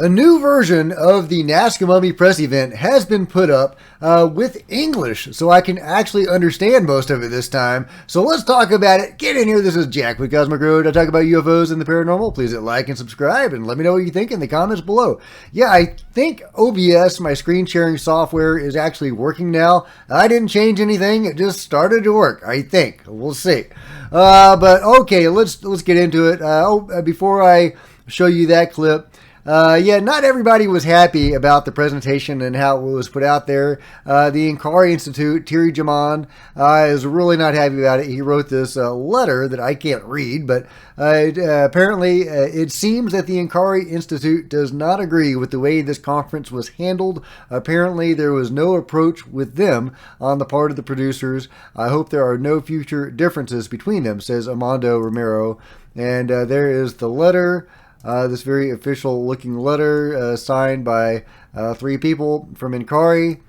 A new version of the NASKA Mummy press event has been put up with English, so I can actually understand most of it this time. So let's talk about it. Get in here. This is Jack with Cosmic Road. I talk about UFOs and the paranormal. Please hit like and subscribe, and let me know what you think in the comments below. Yeah, I think OBS, my screen sharing software, is actually working now. I didn't change anything. It just started to work, I think. We'll see. But okay, let's get into it. Before I show you that clip, yeah, not everybody was happy about the presentation and how it was put out there. The Inkari Institute, Thierry Jamon, is really not happy about it. He wrote this letter that I can't read, but apparently it seems that the Inkari Institute does not agree with the way this conference was handled. Apparently there was no approach with them on the part of the producers. I hope there are no future differences between them, says Armando Romero. And there is the letter. This very official looking letter signed by 3 people from Inkari.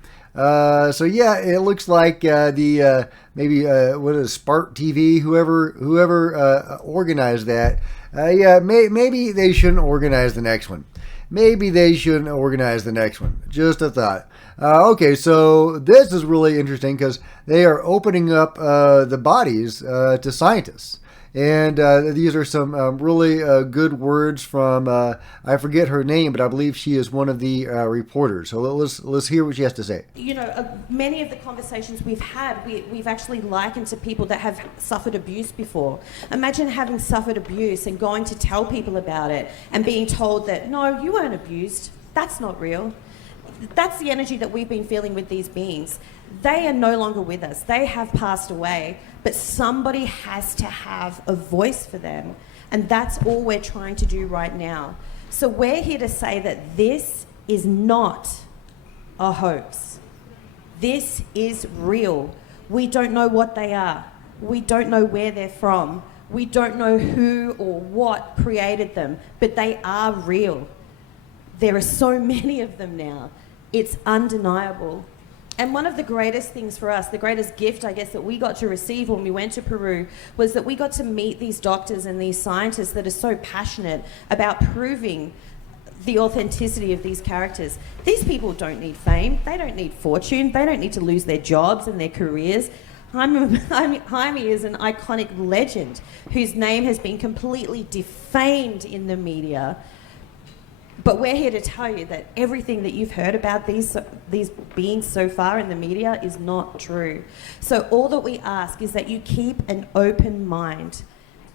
So yeah, it looks like maybe what is Spark TV, whoever organized that. Yeah, maybe they shouldn't organize the next one. Maybe they shouldn't organize the next one. Just a thought. Okay, so this is really interesting because they are opening up the bodies to scientists. And these are some really good words from, I forget her name, but I believe she is one of the reporters. So let's hear what she has to say. You know, many of the conversations we've had, we've actually likened to people that have suffered abuse before. Imagine having suffered abuse and going to tell people about it and being told that, no, you weren't abused. That's not real. That's the energy that we've been feeling with these beings. They are no longer with us. They have passed away, but somebody has to have a voice for them. And that's all we're trying to do right now. So we're here to say that this is not a hoax. This is real. We don't know what they are. We don't know where they're from. We don't know who or what created them, but they are real. There are so many of them now. It's undeniable. And one of the greatest things for us, the greatest gift, I guess, that we got to receive when we went to Peru was that we got to meet these doctors and these scientists that are so passionate about proving the authenticity of these characters. These people don't need fame. They don't need fortune. They don't need to lose their jobs and their careers. Jaime is an iconic legend whose name has been completely defamed in the media. But we're here to tell you that everything that you've heard about these beings so far in the media is not true. So all that we ask is that you keep an open mind.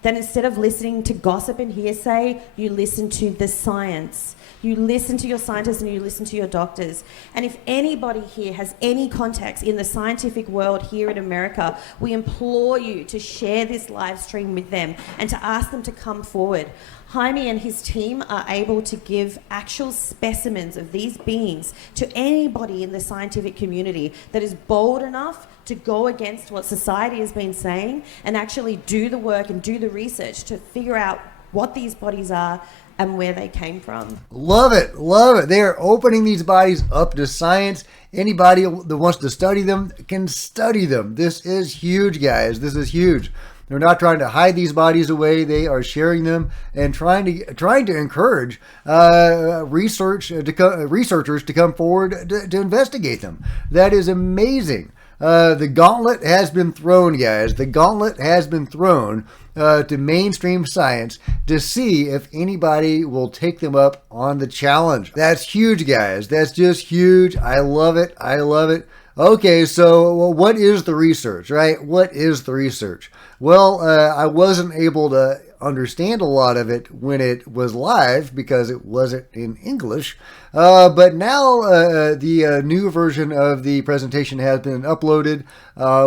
That instead of listening to gossip and hearsay, you listen to the science. You listen to your scientists and you listen to your doctors. And if anybody here has any contacts in the scientific world here in America, we implore you to share this live stream with them and to ask them to come forward. Jaime and his team are able to give actual specimens of these beings to anybody in the scientific community that is bold enough to go against what society has been saying and actually do the work and do the research to figure out what these bodies are and where they came from. Love it. Love it. They are opening these bodies up to science. Anybody that wants to study them can study them. This is huge, guys. This is huge. They're not trying to hide these bodies away. They are sharing them and trying to encourage researchers to come forward to investigate them. That is amazing. The gauntlet has been thrown, guys. The gauntlet has been thrown to mainstream science to see if anybody will take them up on the challenge. That's huge, guys. That's just huge. I love it. I love it. Okay, so what is the research, right? What is the research? Well, I wasn't able to understand a lot of it when it was live because it wasn't in English. But now the new version of the presentation has been uploaded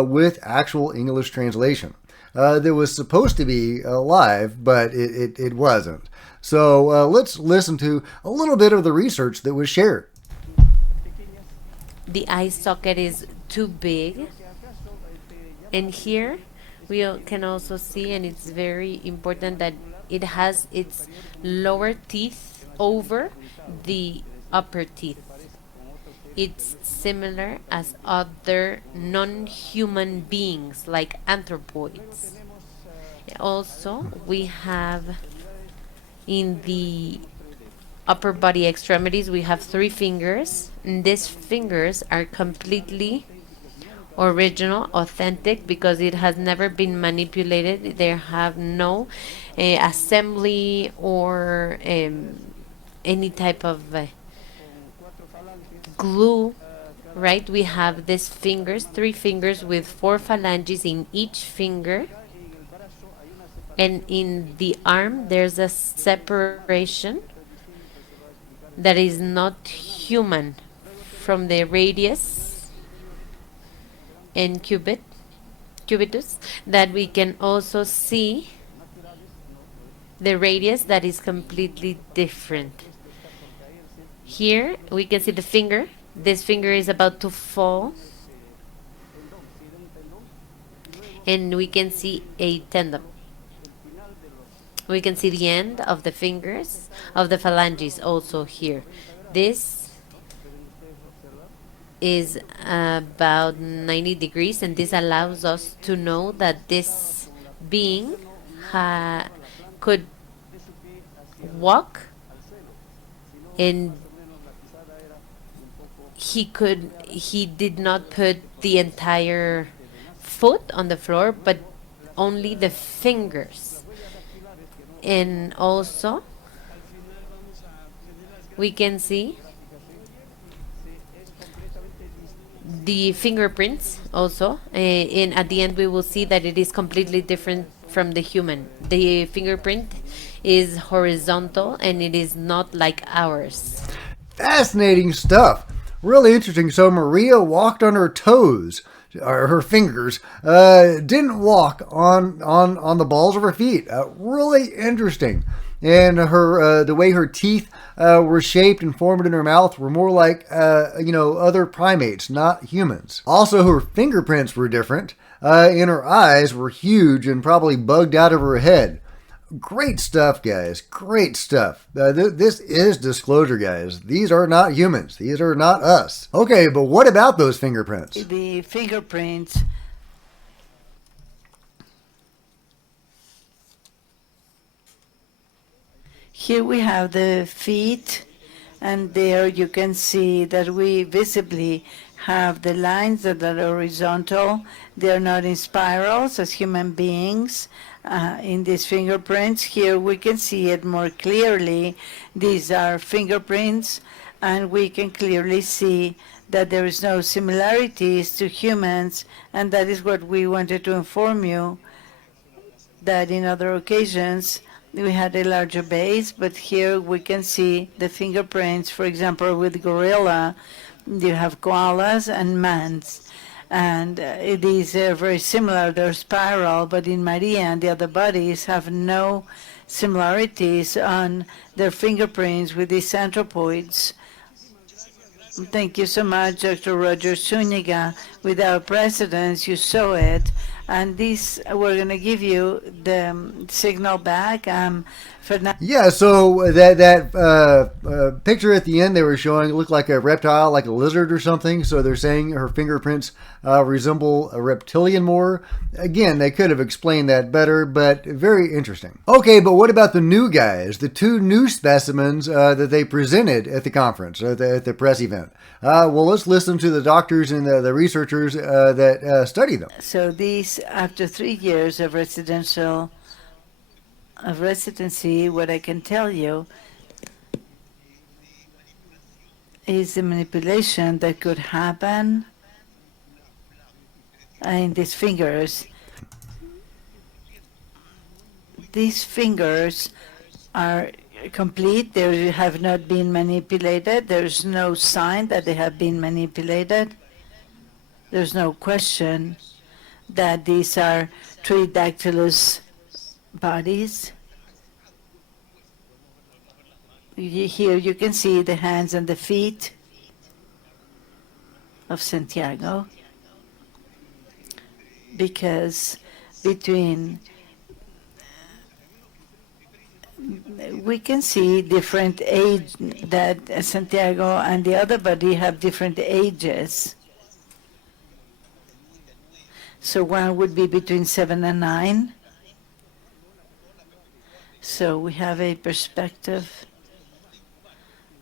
with actual English translation. That was supposed to be live, but it wasn't. So let's listen to a little bit of the research that was shared. The eye socket is too big, and here we can also see, and it's very important, that it has its lower teeth over the upper teeth. It's similar as other non-human beings like anthropoids. Also, we have in the upper body extremities, we have 3 fingers. And these fingers are completely original, authentic, because it has never been manipulated. They have no assembly or any type of glue, right? We have these fingers, 3 fingers with 4 phalanges in each finger. And in the arm, there's a separation that is not human from the radius and cubitus, that we can also see the radius that is completely different. Here we can see the finger. This finger is about to fall, and we can see a tendon. We can see the end of the fingers, of the phalanges also here. This is about 90 degrees, and this allows us to know that this being could walk, and he did not put the entire foot on the floor, but only the fingers. And also we can see the fingerprints also, and at the end we will see that it is completely different from the human. The fingerprint is horizontal and it is not like ours. Fascinating stuff. Really interesting. So Maria walked on her toes, or her fingers, didn't walk on the balls of her feet. Really interesting. And her the way her teeth were shaped and formed in her mouth were more like other primates, not humans. Also, her fingerprints were different, and her eyes were huge and probably bugged out of her head. Great stuff, guys. Great stuff. This is disclosure, guys. These are not humans. These are not us. Okay, but what about those fingerprints? The fingerprints. Here we have the feet, and there you can see that we visibly have the lines that are horizontal. They are not in spirals as human beings. In these fingerprints, here we can see it more clearly. These are fingerprints, and we can clearly see that there is no similarities to humans, and that is what we wanted to inform you, that in other occasions we had a larger base, but here we can see the fingerprints. For example, with gorilla, you have koalas and mans, and these are very similar. They're spiral, but in Maria and the other bodies have no similarities on their fingerprints with these anthropoids. Thank you so much, Dr. Roger Zuniga. With our presidents, you saw it. And this, we're going to give you the signal back. Yeah, so that picture at the end they were showing looked like a reptile, like a lizard or something. So they're saying her fingerprints resemble a reptilian more. Again, they could have explained that better, but very interesting. Okay, but what about the new guys, the 2 new specimens that they presented at the conference, at the press event? Well, let's listen to the doctors and the researchers that study them. So these, after 3 years of residency, what I can tell you is the manipulation that could happen in these fingers. These fingers are complete. They have not been manipulated. There's no sign that they have been manipulated. There's no question that these are tridactylous bodies. Here you can see the hands and the feet of Santiago, because we can see different age, that Santiago and the other body have different ages. So one would be between 7 and 9. So we have a perspective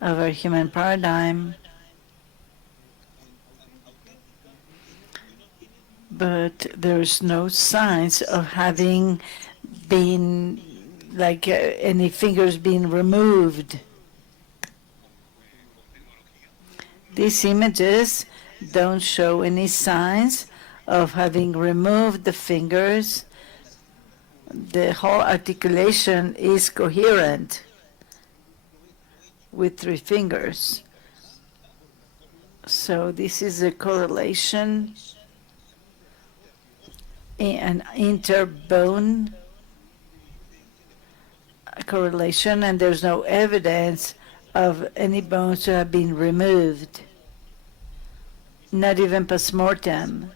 of our human paradigm, but there's no signs of having been like any fingers being removed. These images don't show any signs of having removed the fingers. The whole articulation is coherent with 3 fingers. So this is a correlation, an interbone correlation, and there's no evidence of any bones to have been removed, not even post-mortem.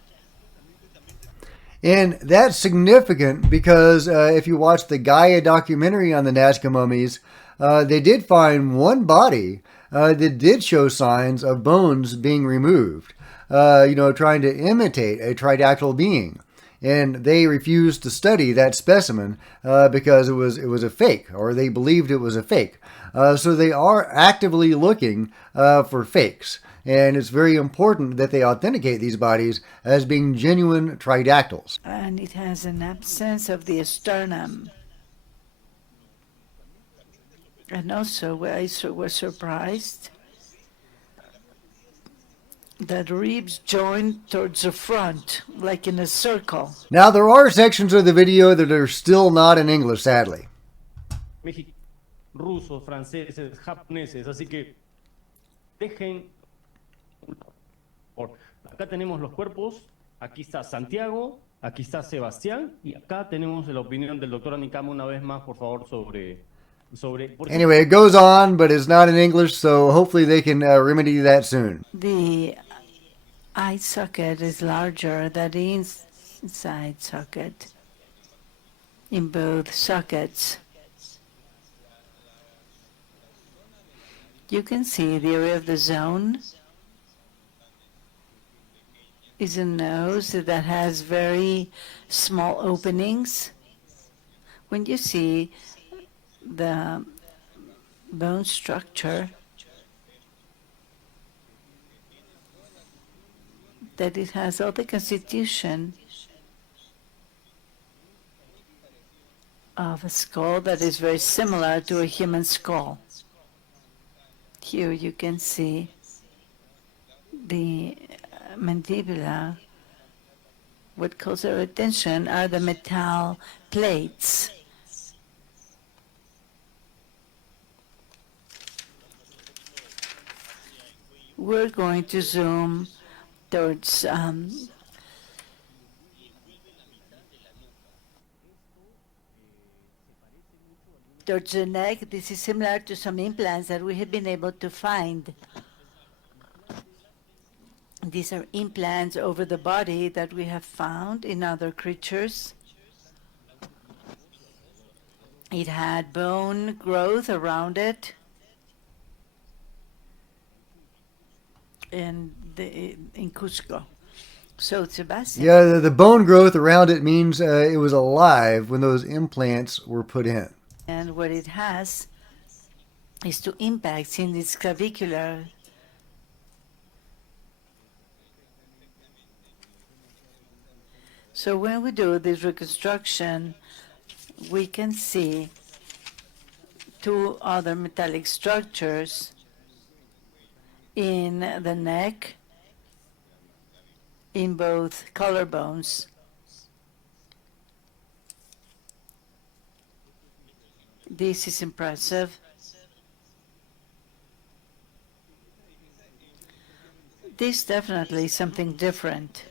And that's significant because if you watch the Gaia documentary on the Nazca mummies, they did find one body that did show signs of bones being removed, trying to imitate a tridactyl being. And they refused to study that specimen because it was a fake, or they believed it was a fake. So they are actively looking for fakes. And it's very important that they authenticate these bodies as being genuine tridactyls. And it has an absence of the sternum. And also, I was surprised that ribs join towards the front, like in a circle. Now, there are sections of the video that are still not in English, sadly. Rusos, franceses, japoneses, así que dejen. Acá tenemos los cuerpos, aquí está Santiago, aquí está Sebastián, y acá tenemos la opinión del doctor Anicama una vez más, por favor, sobre. Anyway, it goes on, but it's not in English, so hopefully they can remedy that soon. The eye socket is larger than the inside socket in both sockets. You can see the area of the zone is a nose that has very small openings. When you see the bone structure, that it has all the constitution of a skull that is very similar to a human skull. Here you can see the mandibula. What calls our attention are the metal plates. We're going to zoom towards the neck. This is similar to some implants that we have been able to find. These are implants over the body that we have found in other creatures. It had bone growth around it. In Cusco. So Sebastian. Yeah, the bone growth around it means it was alive when those implants were put in. And what it has is 2 impacts in its clavicular. So when we do this reconstruction, we can see 2 other metallic structures in the neck, in both collarbones. This is impressive. This definitely is something different.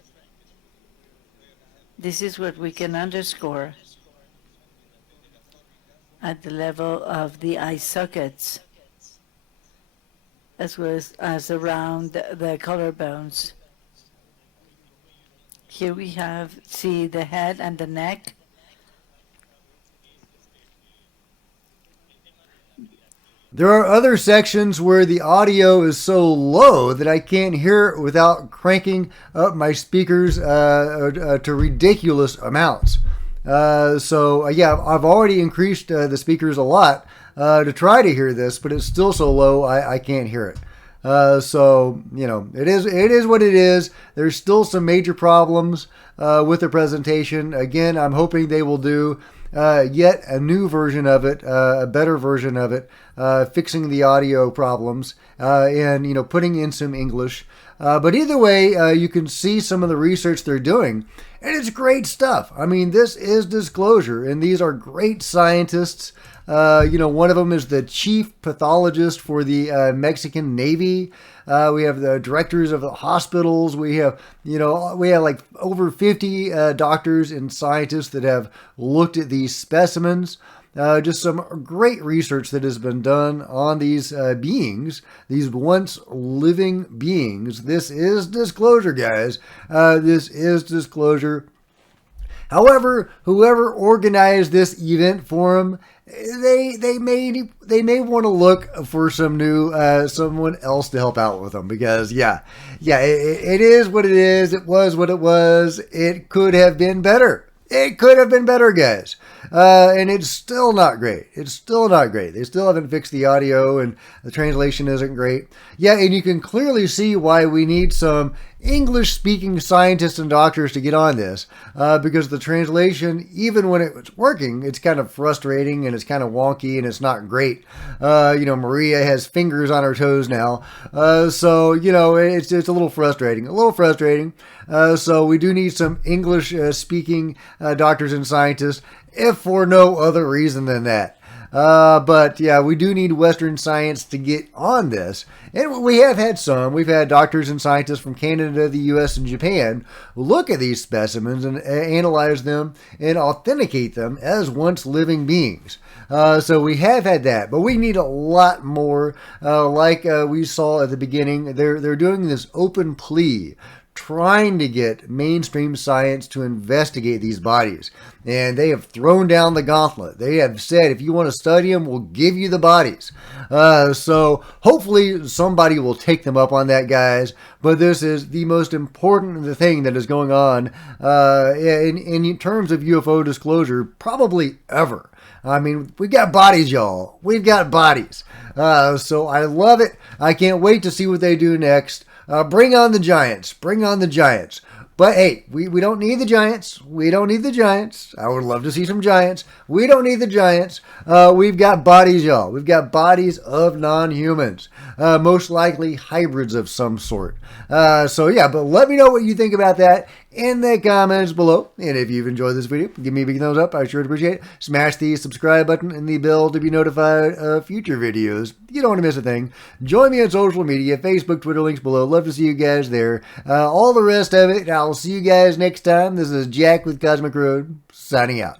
This is what we can underscore at the level of the eye sockets, as well as around the collarbones. Here we see the head and the neck. There are other sections where the audio is so low that I can't hear it without cranking up my speakers to ridiculous amounts. So I've already increased the speakers a lot, to try to hear this, but it's still so low I can't hear it. So, you know, it is what it is. There's still some major problems with the presentation. Again, I'm hoping they will do yet a new version of it, a better version of it, fixing the audio problems and, you know, putting in some English. But either way, you can see some of the research they're doing, and it's great stuff. I mean, this is disclosure, and these are great scientists. You know, one of them is the chief pathologist for the Mexican Navy. We have the directors of the hospitals. We have like over 50 doctors and scientists that have looked at these specimens. Just some great research that has been done on these beings, these once living beings. This is disclosure, guys. This is disclosure. However, whoever organized this event for them, they may want to look for some new someone else to help out with them, because it is what it is. It was what it was. It could have been better. It could have been better, guys. And it's still not great. It's still not great. They still haven't fixed the audio, and the translation isn't great. Yeah, and you can clearly see why we need some English-speaking scientists and doctors to get on this, because the translation, even when it's working, it's kind of frustrating and it's kind of wonky and it's not great. You know, Maria has fingers on her toes now, so you know it's a little frustrating. So we do need some English-speaking doctors and scientists, if for no other reason than that. But yeah, we do need Western science to get on this. And we have had some. We've had doctors and scientists from Canada, the US, and Japan look at these specimens and analyze them and authenticate them as once living beings. So we have had that, but we need a lot more. Like we saw at the beginning, they're doing this open plea, trying to get mainstream science to investigate these bodies. And they have thrown down the gauntlet. They have said, if you want to study them, we'll give you the bodies. So hopefully somebody will take them up on that, guys. But this is the most important thing that is going on in terms of UFO disclosure, probably ever. I mean, we got bodies, y'all. We've got bodies. So I love it. I can't wait to see what they do next. Bring on the giants. Bring on the giants. But hey, we don't need the giants. We don't need the giants. I would love to see some giants. We don't need the giants. We've got bodies, y'all. We've got bodies of non-humans. Most likely hybrids of some sort. So yeah, but let me know what you think about that in the comments below. And if you've enjoyed this video, give me a big thumbs up. I sure appreciate it. Smash the subscribe button and the bell to be notified of future videos. You don't want to miss a thing. Join me on social media, Facebook, Twitter, links below. Love to see you guys there. All the rest of it, I'll see you guys next time. This is Jack with Cosmic Road, signing out.